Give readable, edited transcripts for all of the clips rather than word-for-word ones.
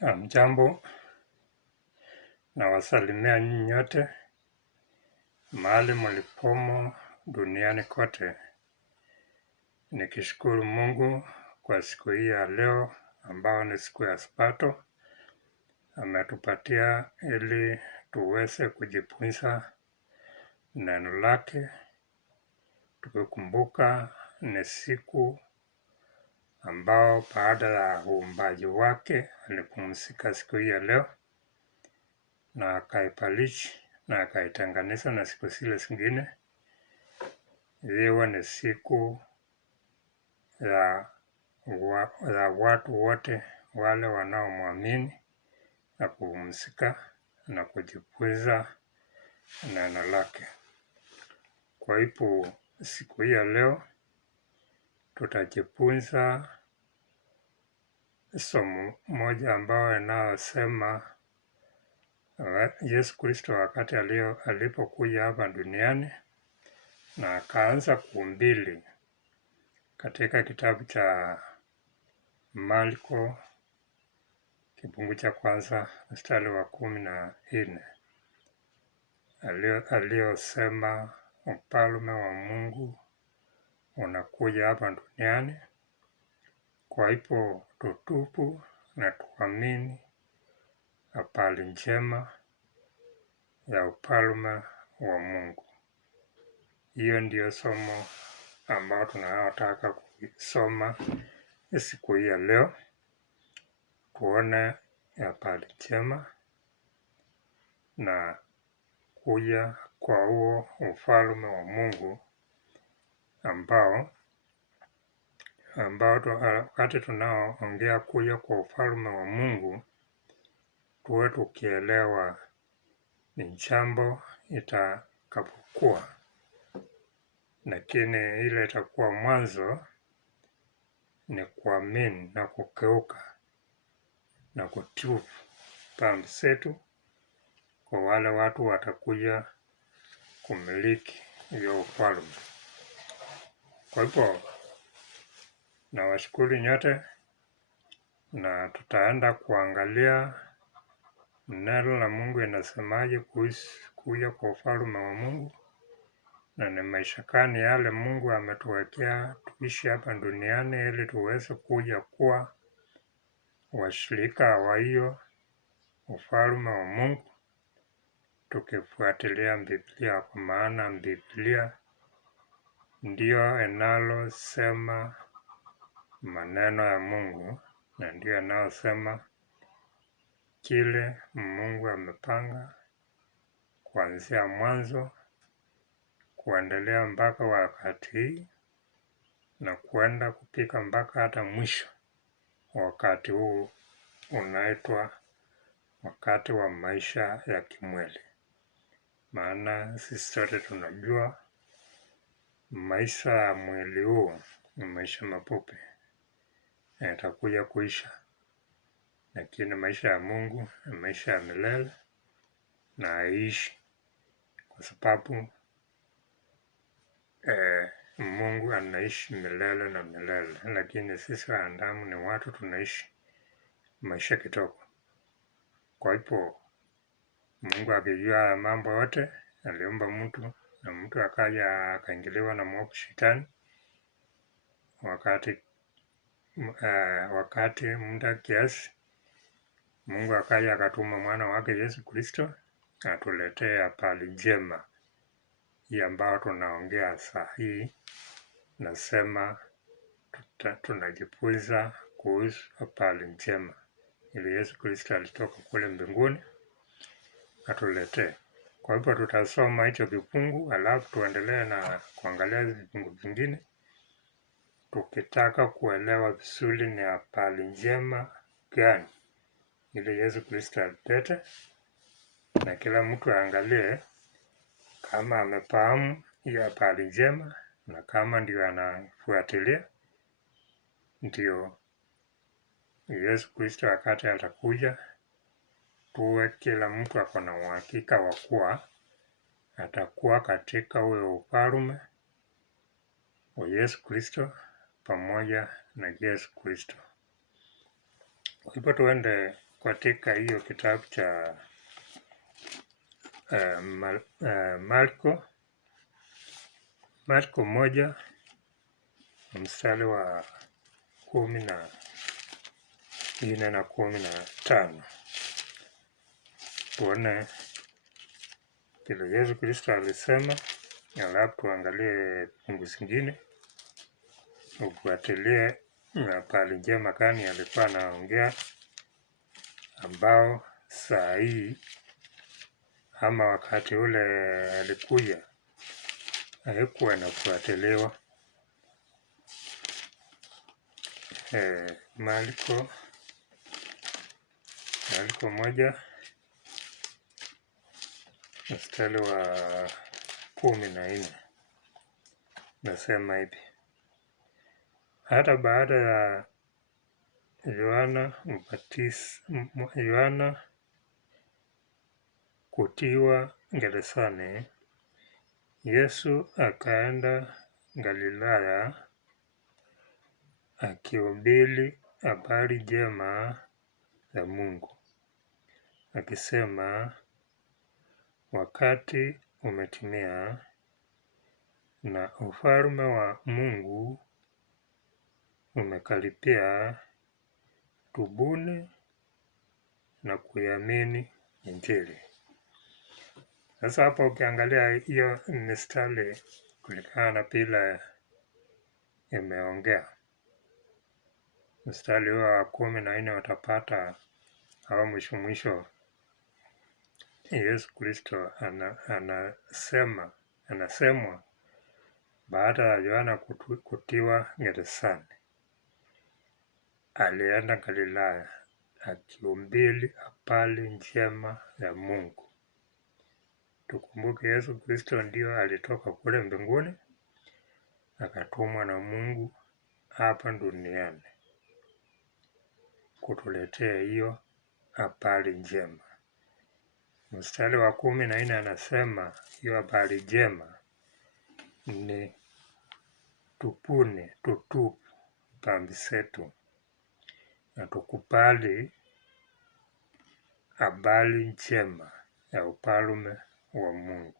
Mjambo na wasalimia nyinyi nyote mahali mlipomo duniani kote, nikishukuru Mungu kwa siku hii ya leo ambao ni siku ya Sabato ametupatia ili tuweze kujifunza neno lake, tukikumbuka ni siku ambao baada ya uumbaji wake alipumzika siku hii ya leo na akaibarishi na akaitenganisha na siku zile zingine iwe ni siku ya watu wote wale wanaomwamini na kupumzika na kujifunza neno lake. Kwa hivyo siku hii ya leo tutajifunza somo moja ambao inayosema Yesu Kristo wakati alipokuja hapa duniani na akaanza kuhubiri katika kitabu cha Marko kifungu cha kwanza mstari wa 14 aliyosema ufalme wa Mungu unakuja hapa duniani. Kwa hivyo tutubu na tuamini habari njema ya ufalme wa Mungu. Hiyo ndiyo somo ambao tunayotaka kusoma siku hii ya leo, tuone habari njema na kuja kwa huo ufalme wa Mungu ambao wakati tunaoongea kuja kwa ufalme wa Mungu tuwe tukielewa ni jambo itakapokuwa, lakini ile itakuwa mwanzo ni kuamini na kugeuka na kutubu dhambi zetu kwa wale watu watakuja kumiliki hiyo ufalme. Kwa hivyo nawashukuru nyote na tutaenda kuangalia neno la Mungu inasemaje kuhusu kuja kwa ufalme wa Mungu na ni maisha gani yale Mungu ametuwekea tuishi hapa duniani ili tuweze kuja kuwa washirika wa hiyo ufalme wa Mungu, tukifuatilia Biblia, kwa maana Biblia ndio inalosema maneno ya Mungu na ndio inayosema kile Mungu amepanga kuanzia mwanzo kuendelea mpaka wakati hii na kuenda kupika mpaka hata mwisho. Wakati huu unaitwa wakati wa maisha ya kimwili, maana sisi sote tunajua maisha ya mwili huu ni maisha mafupi na yatakuja kuisha, lakini maisha ya Mungu ni maisha ya milele na haiishi, kwa sababu Mungu anaishi milele na milele, lakini sisi wanadamu ni watu tunaishi maisha kidogo. Kwa hivyo Mungu akijua mambo yote aliumba mtu, na mtu akaja akaingiliwa na mwovu Shetani wakati muda kiasi, Mungu akaja akatuma mwana wake Yesu Kristo atuletee habari njema hii ambao tunaongea saa hii. Nasema tunajifunza kuhusu habari njema ili Yesu Kristo alitoka kule mbinguni atuletee. Kwa hivyo tutasoma hicho kifungu alafu tuendelee na kuangalia vifungu vingine, tukitaka kuelewa vizuri ni habari njema gani ili Yesu Kristo alilete, na kila mtu aangalie kama amefahamu hiyo habari njema, na kama ndio anafuatilia, ndio Yesu Kristo wakati atakuja tuwe kila mtu ako na uhakika wa kuwa atakuwa katika huyo ufalme wa Yesu Kristo pamoja na Yesu Kristo. Kwa hivyo tuende katika hiyo kitabu cha Marko 1 mstari wa 14 na 15, tuone kile Yesu Kristo alisema, alafu tuangalie fungu zingine, ufuatilie habari njema gani alikuwa anaongea, ambao saa hii ama wakati ule alikuja haikuwa inafuatiliwa. Marko 1 mstari wa 14 nasema hivi: hata baada ya Yohana kutiwa gerezani, Yesu akaenda Galilaya akihubiri habari njema za Mungu, akisema, wakati umetimia na ufalme wa Mungu umekaribia, tubuni na kuiamini Injili. Sasa hapo ukiangalia hiyo mistari kulingana na vile imeongea, mstari wa 14 utapata au mwisho Yesu Kristo anasemwa baada ya Yohana kutiwa gerezani, alienda Galilaya akihubiri habari njema ya Mungu. Tukumbuke Yesu Kristo ndio alitoka kule mbinguni akatumwa na Mungu hapa duniani kutuletea hiyo habari njema. Mstari wa 14 anasema hiyo habari njema ni tutubu dhambi zetu na tukubali habari njema ya ufalme wa Mungu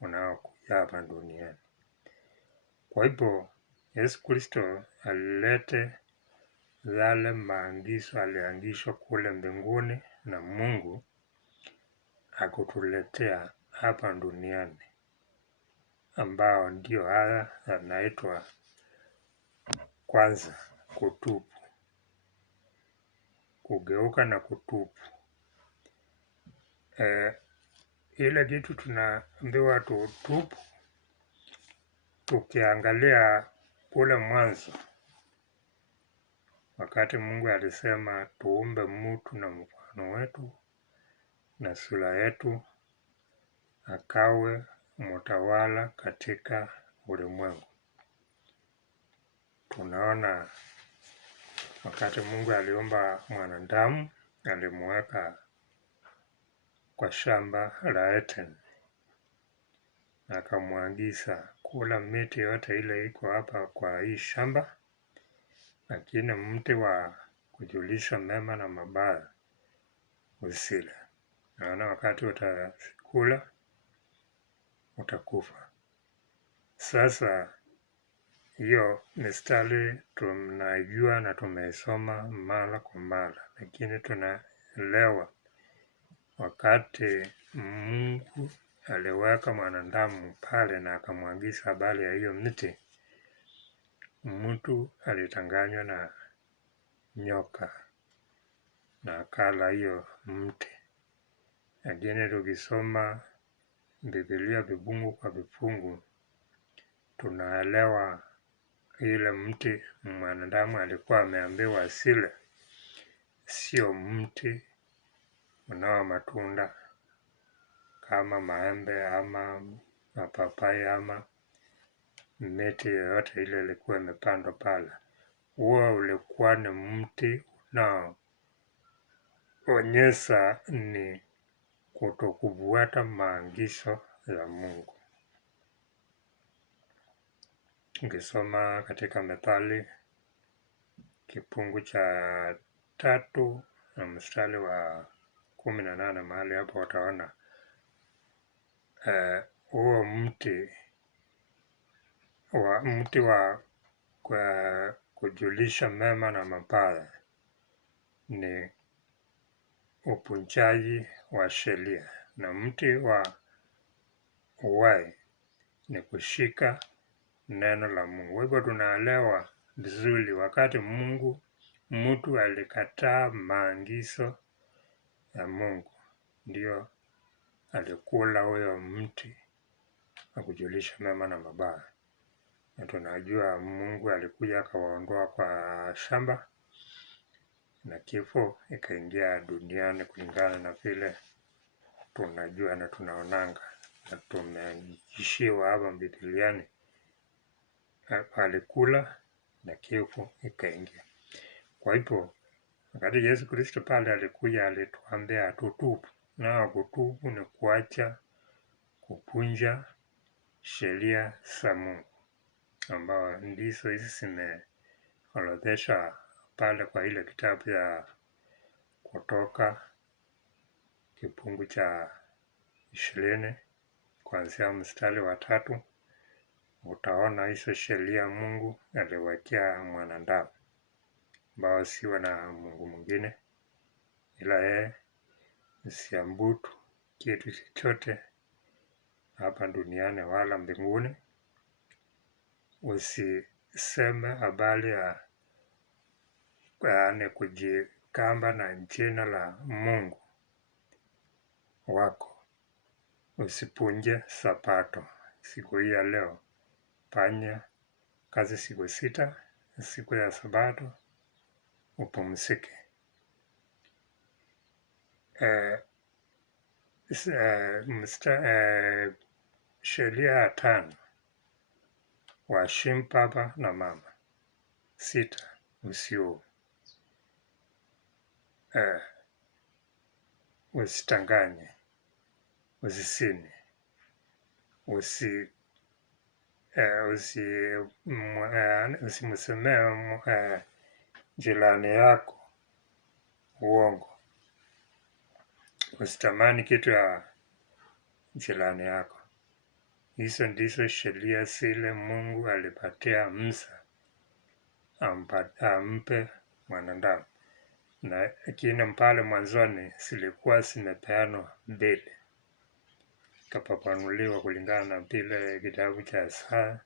unaokuja hapa duniani. Kwa hivyo Yesu Kristo alilete yale maagizo aliangishwa kule mbinguni na Mungu akutuletea hapa duniani, ambao ndio haya yanaitwa kwanza kutubu, kugeuka na kutubu. Ile kitu tunaambiwa tutubu, tukiangalia kule mwanzo, wakati Mungu alisema tuumbe mtu na mfano wetu na sura yetu, akawe mtawala katika ulimwengu. Tunaona wakati Mungu aliumba mwanadamu, alimweka kwa shamba la Eden, akamwagiza kula miti yote ile iko hapa kwa hii shamba, lakini mti wa kujulisha mema na mabaya usile. Naona wakati utakula utakufa. Sasa hiyo mistari tunajua na tumeisoma mara kwa mara, lakini tunaelewa wakati Mungu aliweka mwanadamu pale na akamwagiza habari ya hiyo miti, mtu alitanganywa na nyoka na akala hiyo mti. Lakini tukisoma Biblia vifungu kwa vifungu, tunaelewa ile mti mwanadamu alikuwa ameambiwa asile sio mti unao matunda kama maembe ama mapapai ama miti yoyote ile ilikuwa imepandwa pale. Huo ulikuwa ni mti unaoonyesha ni kutokufuata maagizo ya Mungu. Ukisoma katika Methali kifungu cha 3 na mstari wa 18 mahali hapo utaona huo mti wa kwa kujulisha mema na mabaya ni upunjaji wa sheria, na mti wa uhai ni kushika neno la Mungu. Hivyo tunaelewa vizuri wakati mtu alikataa maagizo ya Mungu, ndio alikula huyo mti wa kujulisha mema na mabaya. Na tunajua Mungu alikuja akawaondoa kwa shamba na kifo ikaingia duniani kulingana na vile tunajua na tunaonanga na tumeishiwa hapa Bibliani. Alikula na kifo ikaingia. Kwa hivyo wakati Yesu Kristo pale alikuja alituambia tutubu, na kutubu ni kuacha kupunja sheria za Mungu ambao ndizo hizi zimeorodheshwa pale kwa ile kitabu ya Kutoka kifungu cha 20 kuanzia mstari wa 3. Utaona hizo sheria Mungu aliwekea mwanadamu ambao siwe na Mungu mwingine ila yeye, usiabudu kitu chochote hapa duniani wala mbinguni, usiseme habari ya kujikamba na jina la Mungu wako, usipunje Sabato. Siku hii ya leo fanya kazi siku 6, siku ya Sabato upumzike. Sheria ya 5, waheshimu baba na mama. 6, usioe. Usitanganye, usizini, usimsemee jirani yako uongo, usitamani kitu ya jirani yako. Hizo ndizo sheria zile Mungu alipatia Musa ampe mwanadamu, na lakini pale mwanzoni zilikuwa zimepeanwa mbele, kapapanuliwa kulingana na vile kitabu cha Isaya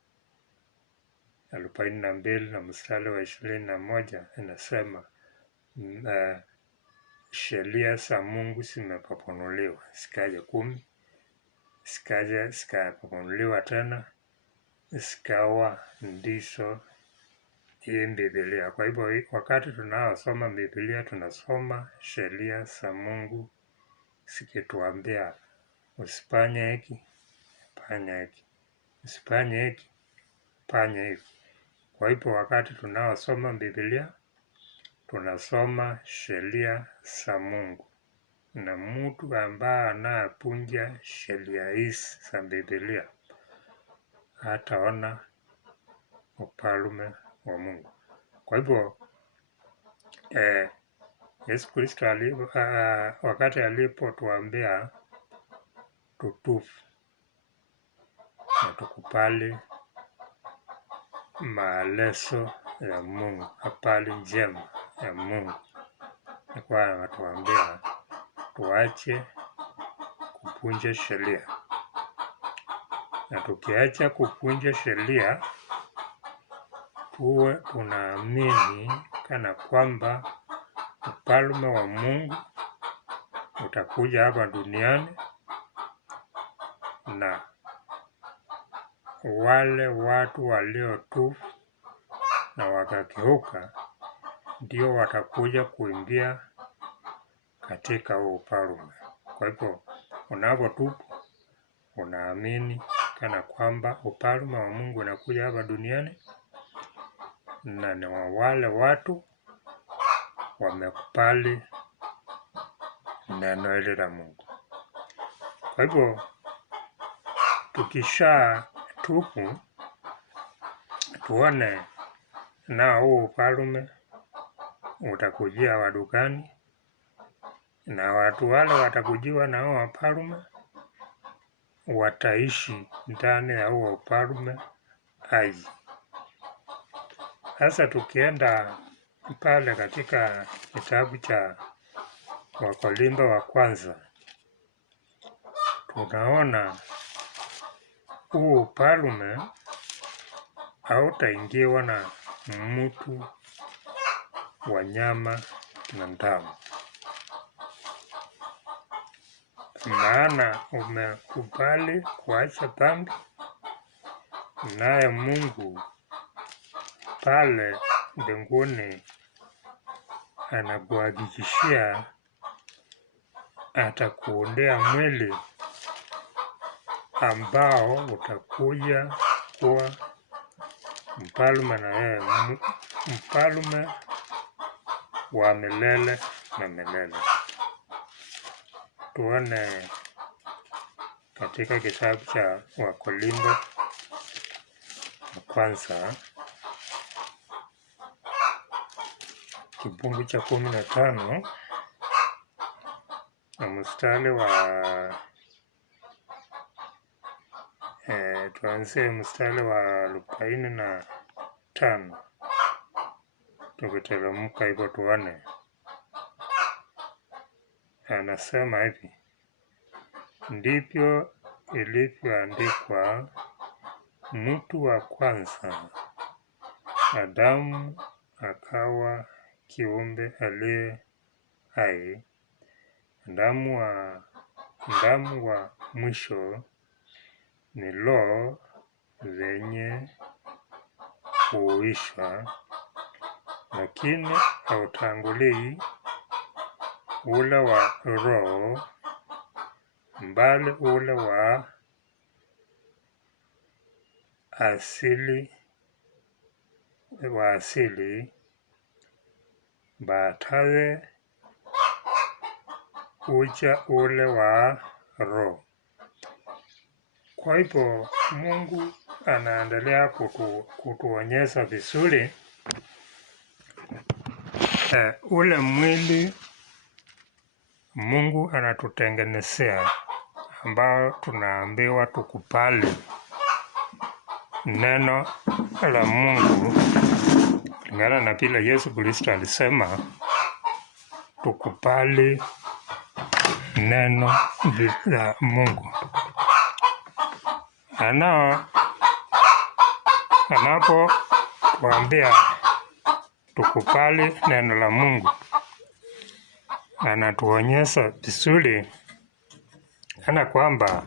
42 na mstari wa 21 inasema sheria za Mungu zimepapanuliwa, zikaja 10, zikapapanuliwa tena, zikawa ndizo hii Biblia. Kwa hivyo wakati tunaosoma Biblia tunasoma sheria za Mungu zikituambia usifanye hiki, fanya hiki, usifanye hiki, fanya hiki. Kwa hivyo wakati tunaosoma Biblia tunasoma sheria za Mungu, na mtu ambaye anapunja sheria hizi za Biblia hataona ufalme wa Mungu. Kwa hivyo Yesu Kristo wakati alipotuambia tutubu na tukubali maelezo ya Mungu, habari njema ya Mungu, alikuwa anatuambia tuache kupunja sheria, na tukiacha kupunja sheria tuwe tunaamini kana kwamba ufalme wa Mungu utakuja hapa duniani, na wale watu waliotubu na wakageuka ndio watakuja kuingia katika ufalme. Kwa hivyo unapotubu unaamini kana kwamba ufalme wa Mungu unakuja hapa duniani, na ni wale watu wamekubali neno hili la Mungu. Kwa hivyo tukisha tubu tuone na huu ufalme utakujia watu gani, na watu wale watakujiwa na hao wafalme wataishi ndani ya huo ufalme hai. Sasa tukienda pale katika kitabu cha Wakorintho wa kwanza, tunaona huu ufalme hautaingiwa na mtu, wanyama na damu, maana umekubali kuacha dhambi, naye Mungu pale mbinguni anakuhakikishia atakuondea mwili ambao utakuja kuwa mfalme na yeye mfalme wa milele na milele. Tuone katika kitabu cha Wakorintho wa kwanza kifungu cha 15 na mstari wa tuanzie mstari wa 45 tukiteremka hivyo tuone. Anasema hivi: ndivyo ilivyoandikwa, mtu wa kwanza Adamu akawa kiumbe aliye hai, Adamu wa mwisho ni roho zenye kuishwa, lakini hautangulii ule wa roho, mbali ule wa asili baadaye uja ule wa roho. Kwa hivyo Mungu anaendelea kutuonyesha vizuri ule mwili Mungu anatutengenezea, ambao tunaambiwa tukubali neno la Mungu kulingana na vile Yesu Kristo alisema tukubali neno la Mungu. Anapotuambia tukubali neno la Mungu, anatuonyesha vizuri ana kwamba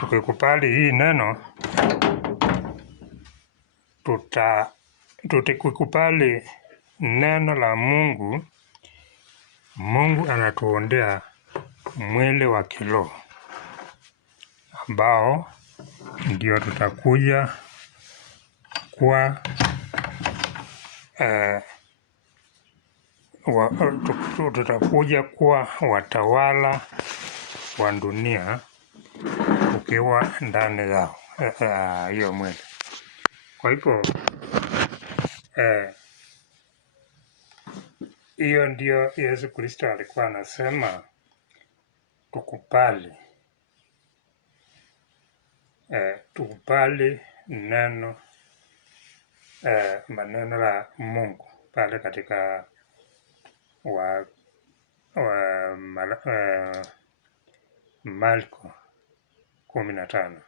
tukikubali hii neno, tukikubali neno la Mungu, Mungu anatuondea mwili wa kiroho ambao ndio tutakuja kuwa tutakuja kuwa watawala wa dunia ukiwa ndani yao hiyo mwili. Kwa hivyo hiyo ndio Yesu Kristo alikuwa anasema tukubali neno maneno la Mungu pale katika Marko 15.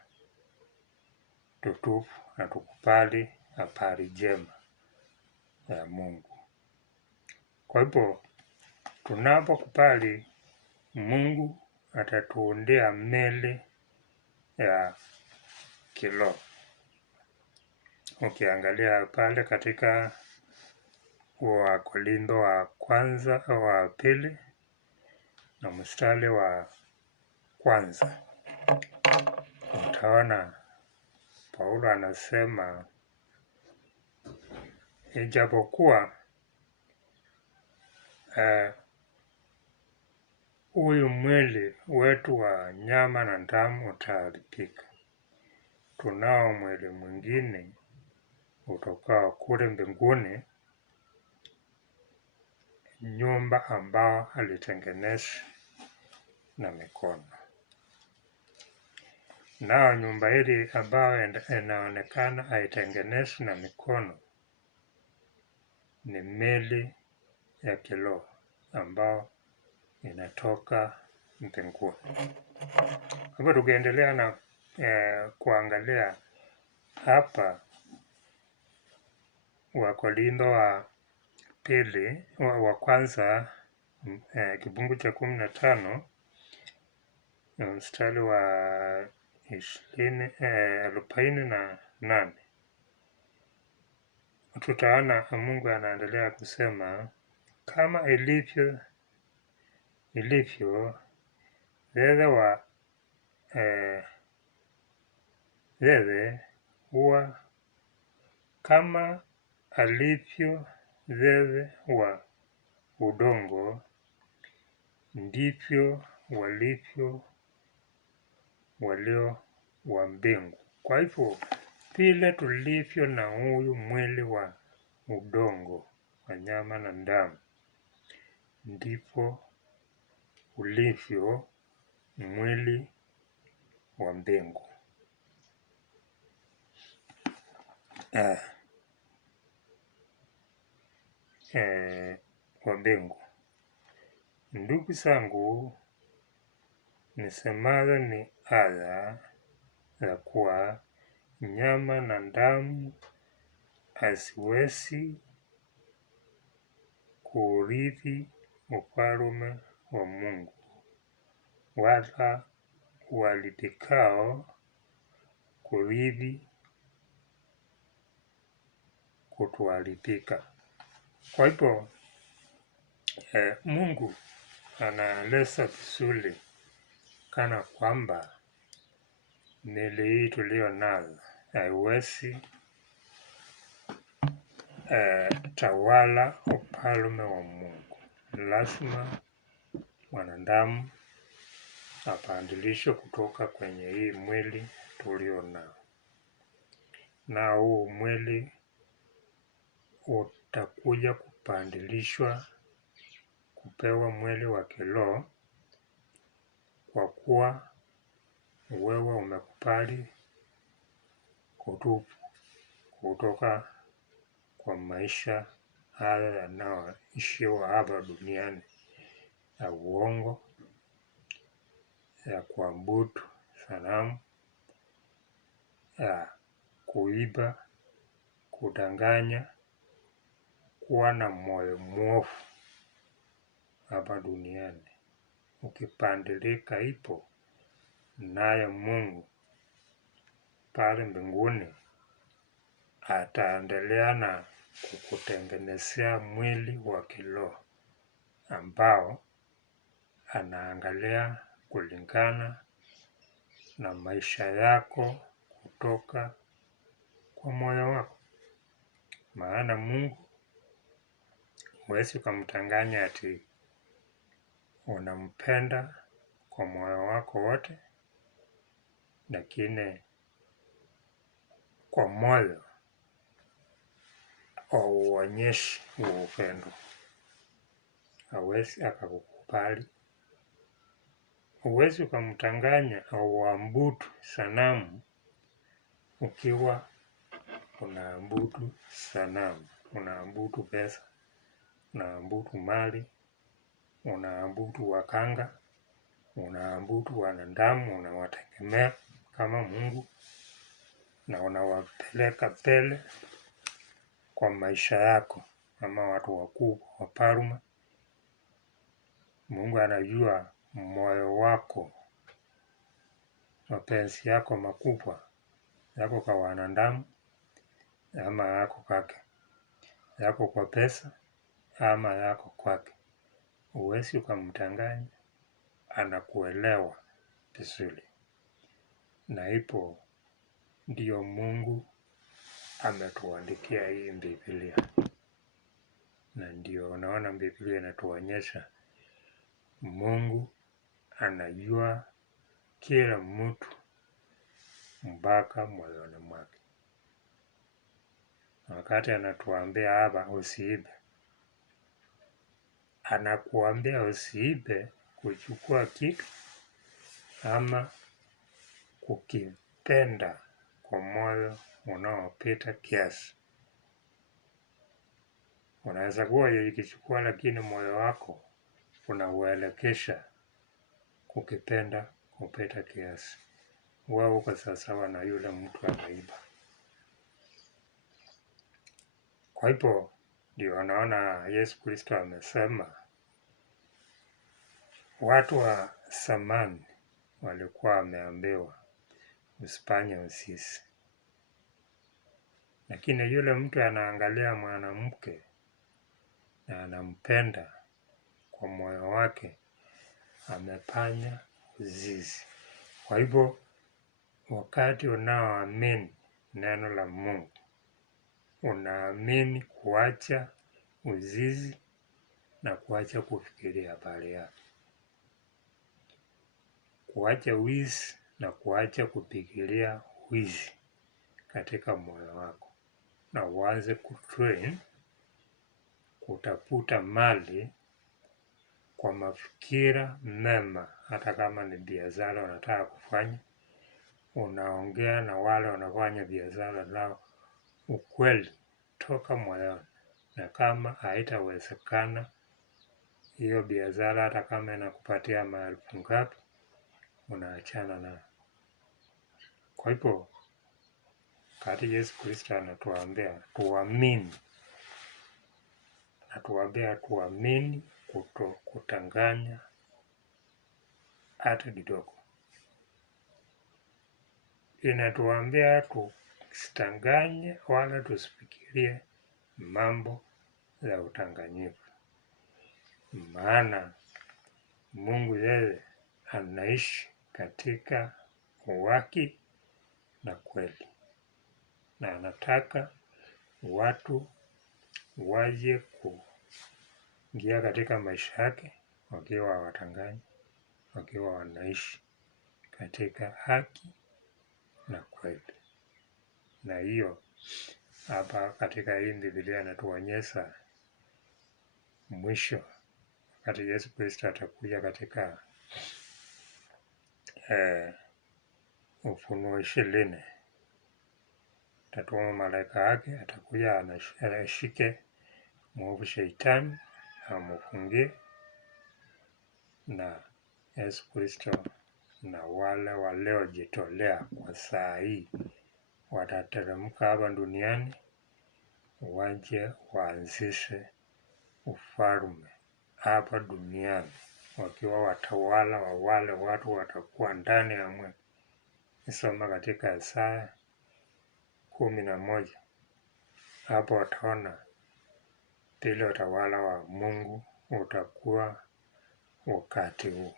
Tutubu na tukubali habari njema ya Mungu. Kwa hivyo tunapokubali, Mungu atatuondea mwili ya kiroho. Ukiangalia pale katika Wakorintho wa kwanza au wa pili na mstari wa kwanza, utaona Paulo anasema ijapokuwa huyu mwili wetu wa nyama na damu utaharibika, tunao mwili mwingine utokao kule mbinguni, nyumba ambao alitengeneza na mikono. Nao nyumba hili ambao inaonekana haitengenezwi na mikono ni meli ya kiroho ambao inatoka mbinguni. Hivyo tukiendelea na kuangalia hapa Wakorintho wa kwanza kifungu cha 15 mstari wa 48 tutaona Mungu anaendelea kusema kama ilivyo zeze huwa kama alivyo zeze wa udongo, ndivyo walivyo walio wa mbingu. Kwa hivyo vile tulivyo na huyu mwili wa udongo wa nyama na damu, ndivyo ulivyo mwili wa mbingu. Wa mbingu. Ndugu zangu, nisemazo ni haya ya kuwa nyama na damu haziwezi kuurithi ufalme wa Mungu, wala waridhikao kurithi kutoharibika. Kwa hivyo Mungu anaeleza vizuri kana kwamba miili hii tulio nayo haiwezi tawala ufalme wa Mungu. Lazima mwanadamu apandilishwe kutoka kwenye hii mwili tulio nao, na huu mwili utakuja kupandilishwa kupewa mwili wa kiroho, kwa kuwa wewe umekubali kutubu kutoka kwa maisha haya yanayoishiwa hapa duniani ya uongo, ya kuabudu sanamu, ya kuiba, kudanganya, kuwa na moyo mwovu hapa duniani. Ukipandilika ipo naye Mungu pale mbinguni ataendelea na kukutengenezea mwili wa kiroho ambao anaangalia kulingana na maisha yako kutoka kwa moyo wako. Maana Mungu huwezi ukamdanganya ati unampenda kwa moyo wako wote, lakini kwa moyo hauonyeshi huo upendo. Hawezi akakukubali. Huwezi ukamdanganya au uabudu sanamu ukiwa unaabudu sanamu, unaabudu pesa, unaabudu mali, unaabudu wakanga, unaabudu wanadamu, unawategemea kama Mungu na unawapeleka mbele kwa maisha yako kama watu wakuu wafalme. Mungu anajua moyo wako, mapenzi yako makubwa yako kwa wanadamu ama yako kwake, yako kwa pesa ama yako kwake. Huwezi ukamdanganya, anakuelewa vizuri. Na ipo ndio Mungu ametuandikia hii Biblia, na ndio unaona Biblia inatuonyesha Mungu anajua kila mtu mpaka moyoni mwake. Wakati anatuambia hapa usiibe, anakuambia usiibe kuchukua kitu ama kukipenda kwa moyo unaopita kiasi. Unaweza kuwa ikichukua, lakini moyo wako unauelekesha kukipenda kupita kiasi. Wewe uko sawasawa na yule mtu anaiba. Kwa hivyo ndio wanaona Yesu Kristo amesema watu wa zamani walikuwa wameambiwa usifanye uzinzi, lakini yule mtu anaangalia mwanamke na anampenda kwa moyo wake amefanya uzinzi. Kwa hivyo wakati unaoamini neno la Mungu, unaamini kuacha uzinzi na kuacha kufikiria habari yake, kuacha wizi na kuacha kufikiria wizi katika moyo wako, na uanze kutrain kutafuta mali kwa mafikira mema. Hata kama ni biashara unataka kufanya, unaongea na wale wanafanya biashara nao ukweli toka moyoni, na kama haitawezekana hiyo biashara, hata kama inakupatia maelfu ngapi, unaachana na. Kwa hivyo kati Yesu Kristo anatuambia tuamini, natuambia tuamini, kutanganya hata kidogo. Inatuambia tusitanganye wala tusifikirie mambo ya udanganyifu, maana Mungu yeye anaishi katika haki na kweli, na anataka watu waje kuingia katika maisha yake wakiwa hawadanganyi, wakiwa wanaishi katika haki na kweli. Na hiyo hapa katika hii Biblia inatuonyesha mwisho wakati Yesu Kristo atakuja katika Ufunuo 20, atatuma malaika yake, atakuja anashike mwovu Shetani amfungie, na Yesu Kristo na wale waliojitolea kwa saa hii watateremka hapa duniani, waje waanzishe ufalme hapa duniani, wakiwa watawala wa wale watu watakuwa ndani ya Mungu. Nisoma katika Isaya 11, hapo wataona vile utawala wa Mungu utakuwa wakati huu.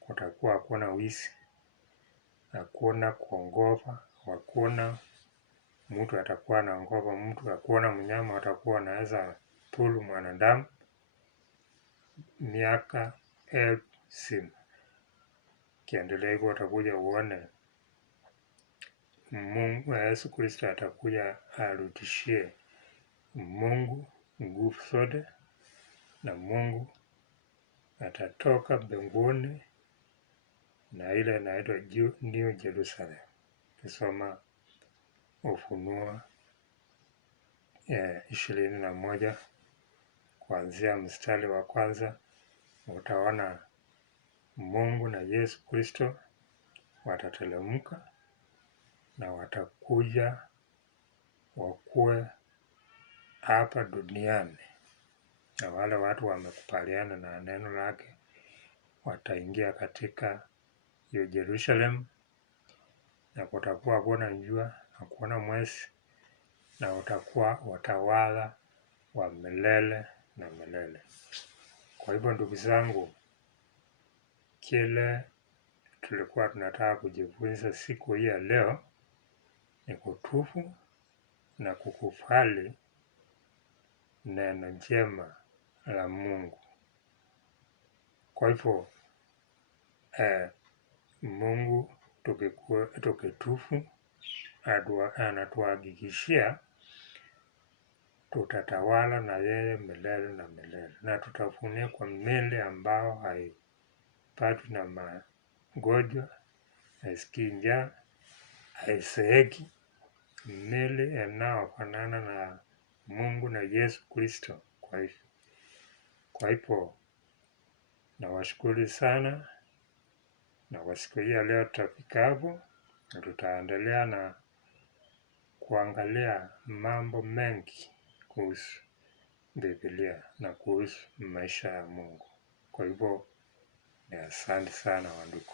Kutakuwa hakuna wizi, hakuna kuongopa, hakuna mtu atakuwa anaongopa mtu, hakuna mnyama atakuwa anaweza dhuru mwanadamu miaka 1000. Kiendelea hivyo utakuja uone Mungu Yesu Kristo atakuja arudishie Mungu nguvu zote, na Mungu atatoka mbinguni na ile inaitwa New Jerusalem. Kisoma Ufunuo 21 kuanzia mstari wa kwanza, utaona Mungu na Yesu Kristo watateremka na watakuja wakuwe hapa duniani, na wale watu wamekubaliana na neno lake wataingia katika hiyo Jerusalem, na kutakuwa hakuna jua, hakuna mwezi, na utakuwa watawala wa milele na milele. Kwa hivyo ndugu zangu, kile tulikuwa tunataka kujifunza siku hii ya leo ni kutubu na kukubali neno njema la Mungu. Kwa hivyo Mungu tukitubu anatuhakikishia tutatawala na yeye milele na milele, na tutafunikwa miili ambao haipatwi na magonjwa, haisikii njaa, haizeeki, miili inayofanana na Mungu na Yesu Kristo. Kwa hivyo nawashukuru sana, na kwa siku hii ya leo tutafika hapo, na tutaendelea na kuangalia mambo mengi kuhusu Biblia na kuhusu maisha ya Mungu. Kwa hivyo ni asante sana wandugu.